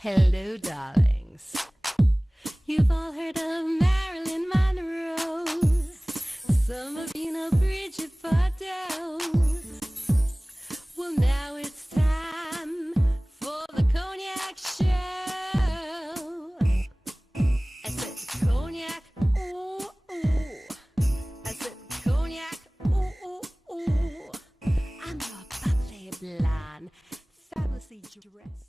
Hello, darlings. You've all heard of Marilyn Monroe. Some of you know Bridget Bardot. Well, now it's time for the Cognac Show. I said Cognac, ooh, ooh. I said Cognac, ooh, ooh, ooh. I'm your bubbly blonde, fabulously dressed.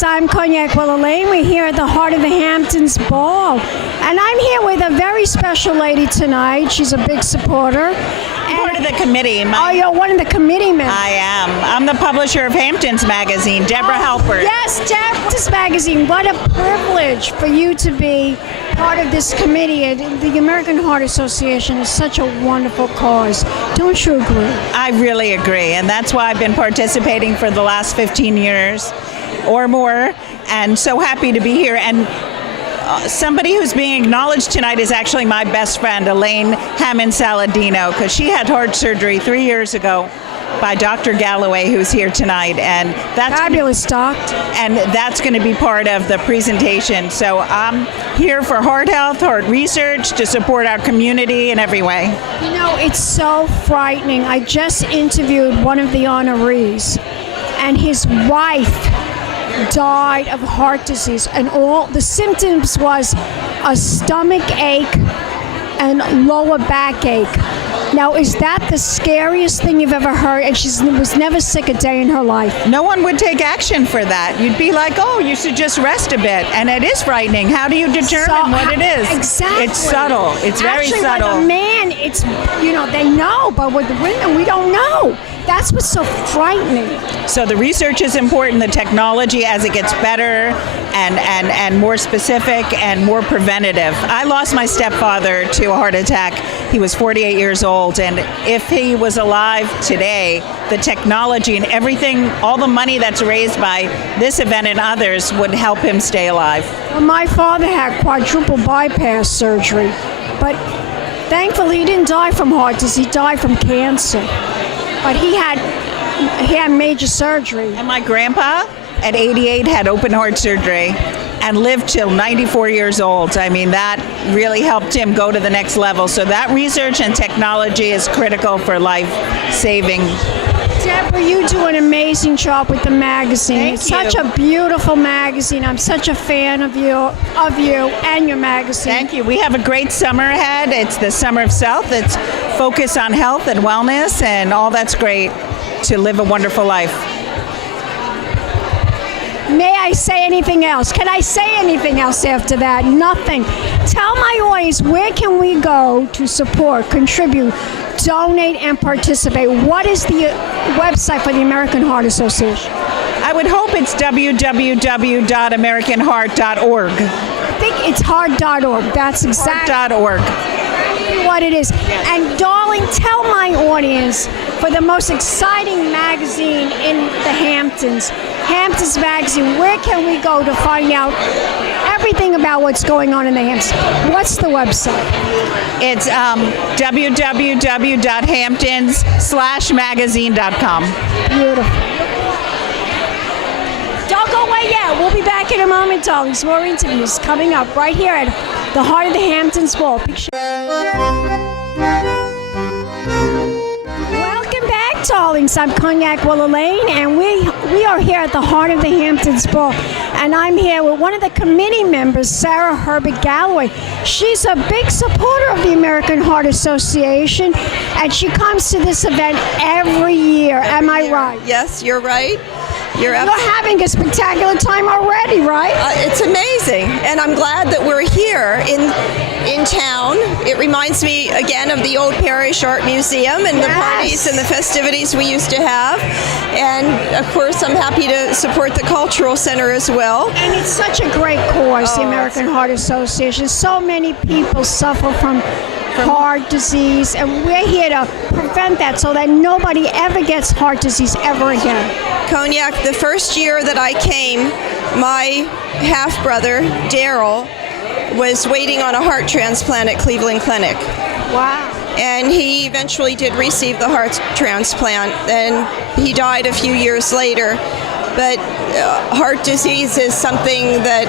Darlings, I'm Cognac Wellerlane. We're here at the Heart of the Hamptons Ball. And I'm here with a very special lady tonight. She's a big supporter. Part of the committee. Oh, you're one of the committee members. I am. I'm the publisher of Hamptons magazine, Debra Halpert. Yes, Hamptons magazine. What a privilege for you to be part of this committee. And the American Heart Association is such a wonderful cause. Don't you agree? I really agree, and that's why I've been participating for the last 15 years or more, and so happy to be here. And somebody who's being acknowledged tonight is actually my best friend, Elaine Hammond-Saladino, because she had heart surgery 3 years ago by Dr. Galloway, who's here tonight, and that's fabulous, doctor. And that's going to be part of the presentation. So I'm here for heart health, heart research, to support our community in every way. You know, it's so frightening. I just interviewed one of the honorees, and his wife died of heart disease, and all the symptoms was a stomach ache and lower back ache. Now, is that the scariest thing you've ever heard? And she was never sick a day in her life. No one would take action for that. You'd be like, oh, you should just rest a bit. And it is frightening. How do you determine what it is? Exactly. It's subtle. It's very subtle. With a man, it's, they know, but with the women, we don't know. That's what's so frightening. So the research is important, the technology as it gets better and more specific and more preventative. I lost my stepfather to a heart attack. He was 48 years old, and if he was alive today, the technology and everything, all the money that's raised by this event and others would help him stay alive. Well, my father had quadruple bypass surgery, but thankfully he didn't die from heart disease, he died from cancer. But he had major surgery. And my grandpa, at 88, had open heart surgery and lived till 94 years old. I mean, that really helped him go to the next level. So that research and technology is critical for life-saving. Debra, you do an amazing job with the magazine. It's such a beautiful magazine. I'm such a fan of you and your magazine. Thank you. We have a great summer ahead. It's the Summer of South. It's focused on health and wellness and all that's great to live a wonderful life. May I say anything else? Can I say anything else after that? Nothing. Tell my audience, where can we go to support, contribute, donate, and participate? What is the website for the American Heart Association? I would hope it's www.americanheart.org. I think it's heart.org. That's exactly heart.org. What it is. And darling, tell my audience for the most exciting magazine in the Hamptons magazine, where can we go to find out everything about what's going on in the Hamptons? What's the website? It's www.hamptons/magazine.com. Beautiful. Don't go away yet. We'll be back in a moment, darlings. More interviews coming up right here at the Heart of the Hamptons Ball. Welcome back, darlings. I'm Cognac Wellerlane, and we are here at the Heart of the Hamptons Ball. And I'm here with one of the committee members, Sara Herbert Galloway. She's a big supporter of the American Heart Association, and she comes to this event every year. Am I right? Yes, you're right. You're having a spectacular time already, right? It's amazing, and I'm glad that we're here in town. It reminds me again of the old Parish Art Museum and the parties and the festivities we used to have. And of course, I'm happy to support the Cultural Center as well. And it's such a great cause, the American Heart Association. So many people suffer from heart disease, and we're here to prevent that so that nobody ever gets heart disease ever again. Cognac, the first year that I came, my half-brother, Daryl, was waiting on a heart transplant at Cleveland Clinic. Wow. And he eventually did receive the heart transplant, and he died a few years later. But heart disease is something that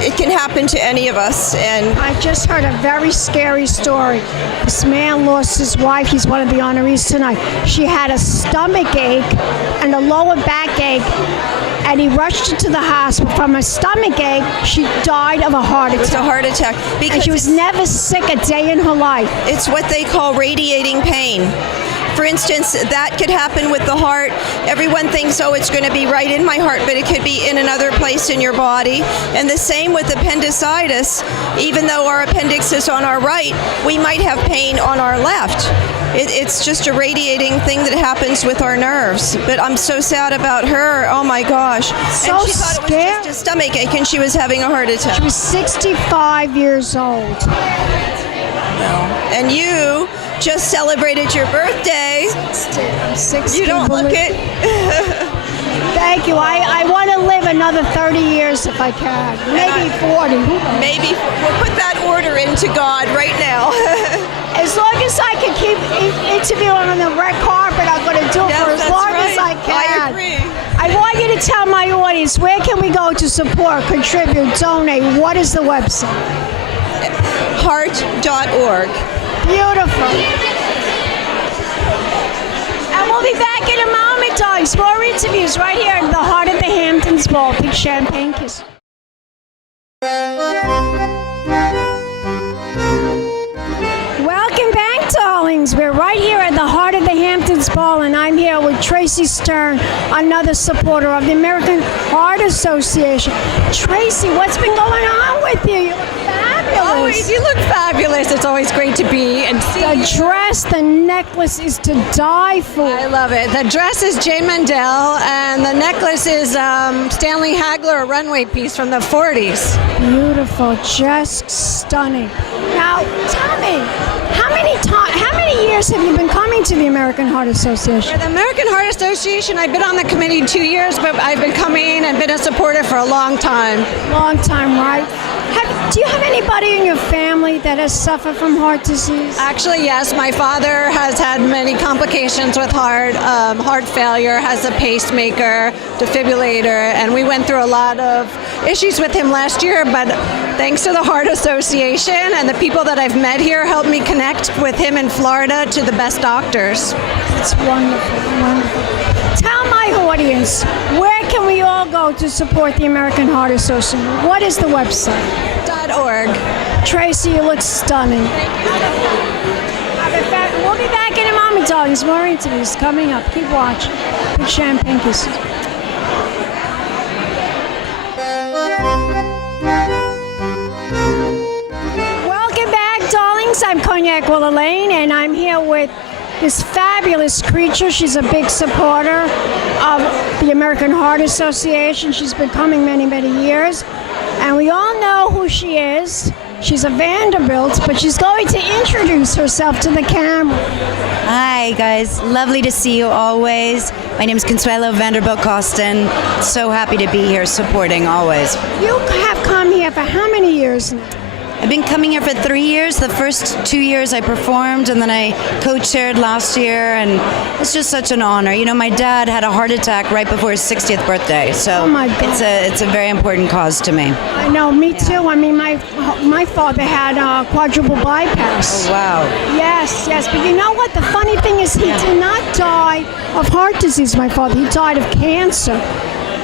it can happen to any of us. And I just heard a very scary story. This man lost his wife. He's one of the honorees tonight. She had a stomach ache and a lower back ache, and he rushed her to the hospital. From a stomach ache, she died of a heart attack. It was a heart attack. And she was never sick a day in her life. It's what they call radiating pain. For instance, that could happen with the heart. Everyone thinks, oh, it's going to be right in my heart, but it could be in another place in your body. And the same with appendicitis. Even though our appendix is on our right, we might have pain on our left. It's just a radiating thing that happens with our nerves. But I'm so sad about her. Oh my gosh. So and she thought it was just a stomach ache and she was having a heart attack. She was 65 years old. And you just celebrated your birthday. I'm 60. You don't look it. Thank you. I want to live another 30 years if I can. Maybe 40. Maybe. We'll put that order into God right now. As long as I can keep interviewing on the red carpet, I'm going to do it for as long as I can. I agree. I want you to tell my audience, where can we go to support, contribute, donate? What is the website? Heart.org. Beautiful. And we'll be back in a moment, darlings. More interviews right here in the heart of the Hamptons Baltic Champagne Kiss. Welcome back, darlings. We're right here at the heart of the Hamptons Ball, and I'm here with Tracy Stern, another supporter of the American Heart Association. Tracy, what's been going on with you? You look fabulous. You look fabulous. It's always great to be and see The dress, the necklace is to die for. I love it. The dress is Jane Mandel, and the necklace is Stanley Hagler, a runway piece from the 40s. Beautiful, just stunning. Now, tell me, how many years have you been coming to the American Heart Association? For the American Heart Association, I've been on the committee 2 years, but I've been coming and been a supporter for a long time. Long time, right? Do you have anybody in your family that has suffered from heart disease? Actually, yes. My father has had many complications with heart failure, has a pacemaker, defibrillator, and we went through a lot of issues with him last year, but thanks to the Heart Association and the people that I've met here helped me connect with him in Florida to the best doctors. It's wonderful, wonderful. Tell my audience, where can we all go to support the American Heart Association? What is the website? .org. Tracy, you look stunning. We'll be back in a moment, darlings. More interviews coming up. Keep watching. Big champagne kisses. Welcome back, darlings. I'm Cognac Wellerlane, and I'm here with this fabulous creature. She's a big supporter of the American Heart Association. She's been coming many, many years. And we all know who she is. She's a Vanderbilt, but she's going to introduce herself to the camera. Hi, guys. Lovely to see you always. My name is Consuelo Vanderbilt Costin. So happy to be here supporting always. You have come here for how many years now? I've been coming here for 3 years. The first 2 years I performed, and then I co-chaired last year, and it's just such an honor. You know, my dad had a heart attack right before his 60th birthday, so oh my God. It's a very important cause to me. I know, me too. I mean, my father had a quadruple bypass. Oh, wow. Yes, but you know what? The funny thing is he did not die of heart disease, my father. He died of cancer.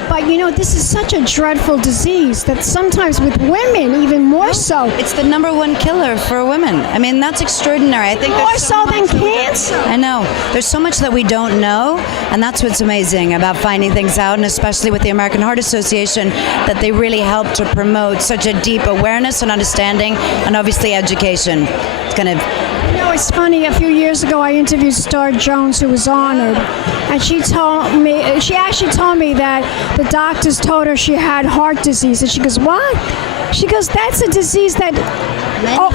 But, you know, this is such a dreadful disease that sometimes with women, even more so. It's the #1 killer for women. I mean, that's extraordinary. I think More so than cancer. I know. There's so much that we don't know, and that's what's amazing about finding things out, and especially with the American Heart Association, that they really help to promote such a deep awareness and understanding, and obviously education. It's kind of... You know, it's funny. A few years ago, I interviewed Star Jones, who was honored, and she actually told me that the doctors told her she had heart disease, and she goes, "What?" She goes, "That's a disease that all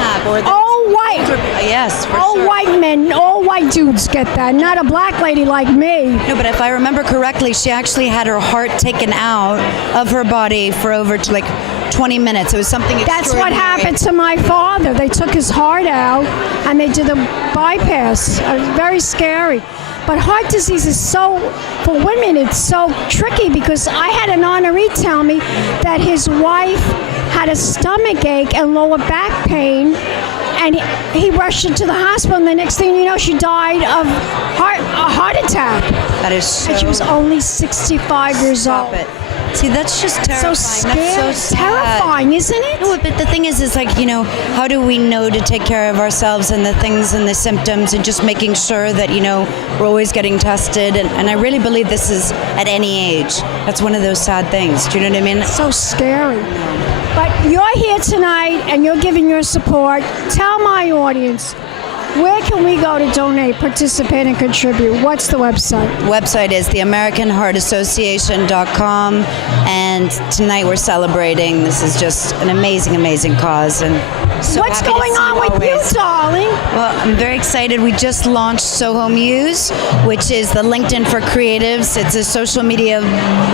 white, yes, all sure. white men, all white dudes get that. Not a black lady like me." No, but if I remember correctly, she actually had her heart taken out of her body for over 20 minutes. It was something That's what happened to my father. They took his heart out and they did a bypass. It was very scary. But heart disease is for women, it's so tricky because I had an honoree tell me that his wife had a stomach ache and lower back pain, and he rushed her to the hospital, and the next thing you know, she died of a heart attack. That is so... And she was only 65 years old. Stop it. See, that's just terrifying. So scary. That's so sad. Terrifying, isn't it? No, but the thing is like, you know, how do we know to take care of ourselves and the things and the symptoms, and just making sure that, you know, we're always getting tested. And I really believe this is at any age. That's one of those sad things. Do you know what I mean? So scary. But you're here tonight and you're giving your support. Tell my audience, where can we go to donate, participate, and contribute? What's the website? The website is theamericanheartassociation.com, and tonight we're celebrating. This is just an amazing, amazing cause. And so what's going on with you, darling? Well, I'm very excited. We just launched Soho Muse, which is the LinkedIn for creatives. It's a social media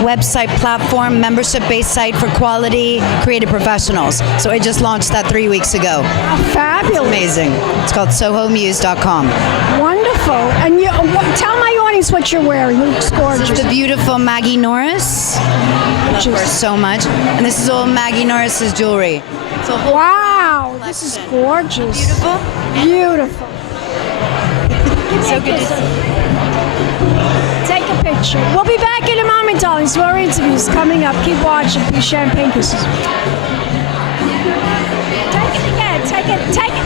website platform, membership-based site for quality creative professionals. So I just launched that 3 weeks ago. Oh, fabulous. It's amazing. It's called SohoMuse.com. Wonderful. And tell my audience what you're wearing. It looks gorgeous. This is the beautiful Maggie Norris. Love her so much. And this is all Maggie Norris's jewelry. So wow, this is gorgeous. Beautiful. Beautiful. So good to see you. Take a picture. We'll be back in a moment, darling. So our interviews coming up. Keep watching. Be champagne kisses. Take it again. Take it. Take it.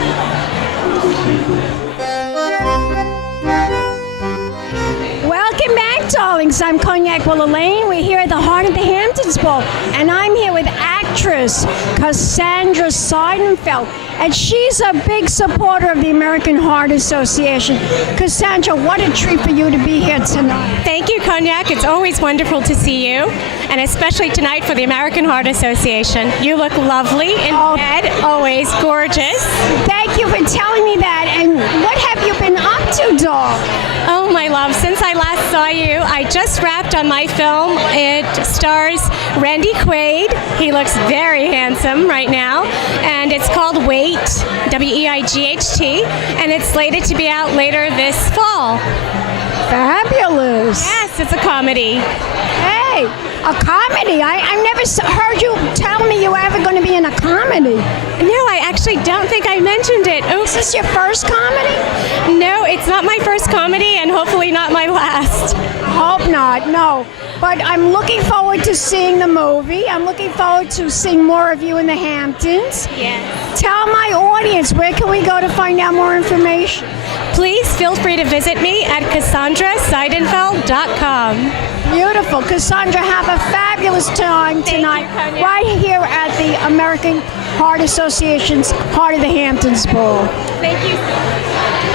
Welcome back, darlings. I'm Cognac Wellerlane. We're here at the heart of the Hamptons Ball, and I'm here with actress Casandra Seidenfeld, and she's a big supporter of the American Heart Association. Casandra, what a treat for you to be here tonight. Thank you, Cognac. It's always wonderful to see you, and especially tonight for the American Heart Association. You look lovely in bed, always gorgeous. Thank you for telling me that. And what have you been up to, doll? Oh, my love, since I last saw you, I just wrapped on my film. It stars Randy Quaid. He looks very handsome right now, and it's called Wait, W-E-I-G-H-T, and it's slated to be out later this fall. Fabulous. Yes, it's a comedy. Hey, a comedy? I've never heard you tell me you were ever going to be in a comedy. No, I actually don't think I mentioned it. Oops. Is this your first comedy? No, it's not my first comedy, and hopefully not my last. Hope not, no. But I'm looking forward to seeing the movie. I'm looking forward to seeing more of you in the Hamptons. Yes. Tell my audience, where can we go to find out more information? Please feel free to visit me at CassandraSeidenfeld.com. Beautiful. Cassandra, have a fabulous time tonight, right here at the American Heart Association's Heart of the Hamptons Ball. Thank you.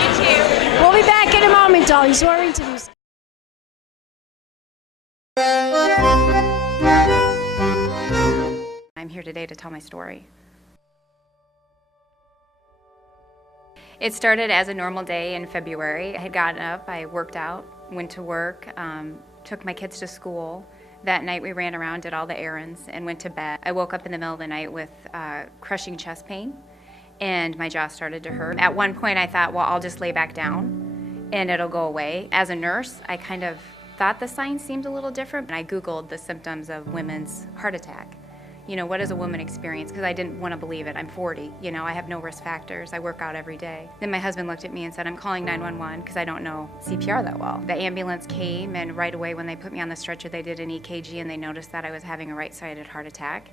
You too. We'll be back in a moment, darling. So our interviews. I'm here today to tell my story. It started as a normal day in February. I had gotten up, I worked out, went to work, took my kids to school. That night we ran around, did all the errands, and went to bed. I woke up in the middle of the night with crushing chest pain, and my jaw started to hurt. At one point I thought, well, I'll just lay back down and it'll go away. As a nurse, I kind of thought the signs seemed a little different. I Googled the symptoms of women's heart attack. You know, what does a woman experience? Because I didn't want to believe it. I'm 40, you know, I have no risk factors. I work out every day. Then my husband looked at me and said, I'm calling 911 because I don't know CPR that well. The ambulance came, and right away when they put me on the stretcher, they did an EKG, and they noticed that I was having a right-sided heart attack.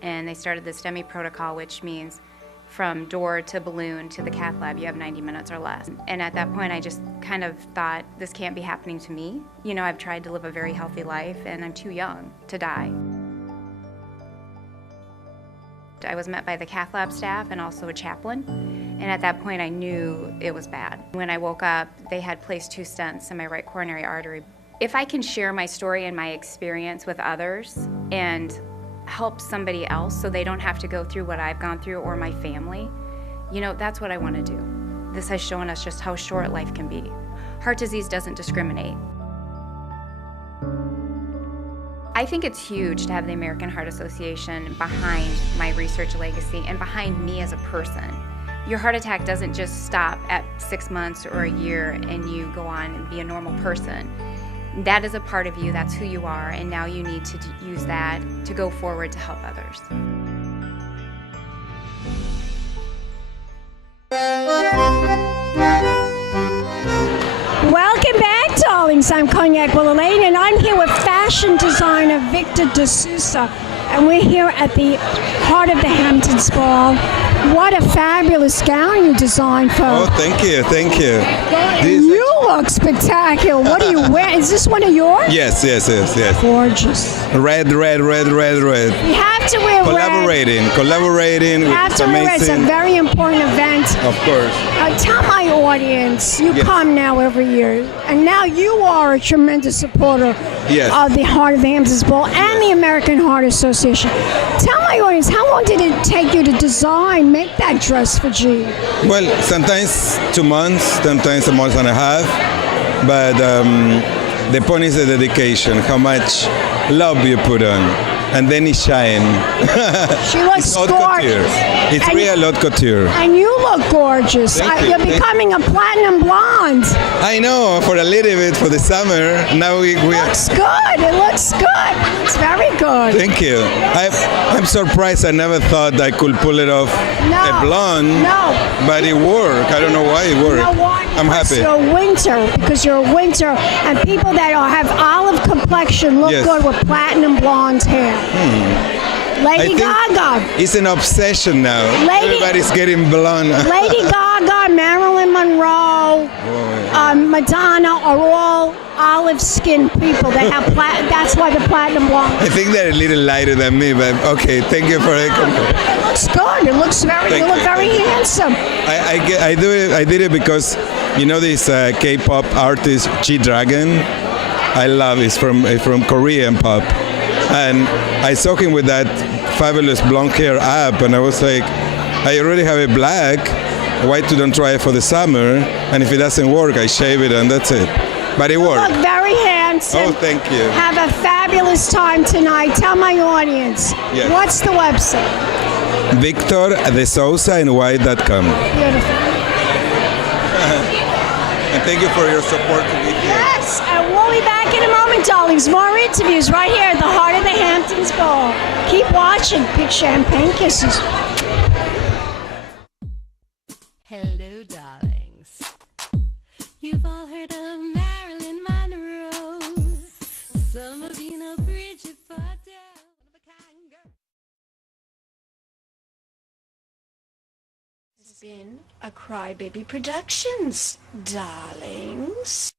And they started the STEMI protocol, which means from door to balloon to the cath lab, you have 90 minutes or less. And at that point, I just kind of thought, this can't be happening to me. You know, I've tried to live a very healthy life, and I'm too young to die. I was met by the cath lab staff and also a chaplain, and at that point I knew it was bad. When I woke up, they had placed 2 stents in my right coronary artery. If I can share my story and my experience with others and help somebody else so they don't have to go through what I've gone through or my family, you know, that's what I want to do. This has shown us just how short life can be. Heart disease doesn't discriminate. I think it's huge to have the American Heart Association behind my research legacy and behind me as a person. Your heart attack doesn't just stop at 6 months or a year and you go on and be a normal person. That is a part of you, that's who you are, and now you need to use that to go forward to help others. darlings. I'm Cognac Wellerlane, and I'm here with fashion designer Victor de Souza, and we're here at the heart of the Hamptons Ball. What a fabulous gown you designed for. Oh, thank you, thank you. You look spectacular. What are you wearing? Is this one of yours? Yes. Gorgeous. Red. You have to wear Collaborating red. You have with to wear red. It's a amazing. very important event. Of course. Tell my audience, you Yes. come now every year, and now you are a tremendous supporter Yes. of the Heart of the Hamptons Ball and the American Heart Association. Tell my audience, how long did it take you to make that dress for G? Well, sometimes 2 months, sometimes a month and a half, but the point is the dedication, how much love you put on, and then it shine. She looks It's haute gorgeous. couture. It's And- real haute couture. And you look gorgeous. Thank you. You're becoming a platinum blonde. I know, for a little bit for the summer. Now we Looks good. It looks good. It's very good. Thank you. I'm surprised. I never thought I could pull it off a blonde. No. But it worked. I don't know why it worked. You know why? I'm Because happy. you're a winter, and people that have olive complexion look Yes. good with platinum blonde hair. Lady I think Gaga. It's an obsession now. Everybody's getting blonde. Lady Gaga, Marilyn Monroe, Madonna are all olive skinned people that have that's why the platinum blonde. I think they're a little lighter than me, but okay. Thank you for it. It looks good. It looks you look very handsome. I did it because you know this K-pop artist G-Dragon. I love it. It's from Korean pop, and I saw him with that fabulous blonde hair up, and I was like, I already have it black. Why don't try it for the summer? And if it doesn't work, I shave it, and that's it. But it worked. Look very handsome. Oh, thank you. Have a fabulous time tonight. Tell my audience. Yes. What's the website? Victor the Souza and White.com. Beautiful. And thank you for your support to be here. Yes, and we'll be back in a moment, darlings. More interviews right here at the heart of the Hamptons Ball. Keep watching. Big champagne kisses. Hello, darlings. You've all heard of Marilyn Monroe. Some of you know Bridget Fordell. It's been a Crybaby Productions, darlings.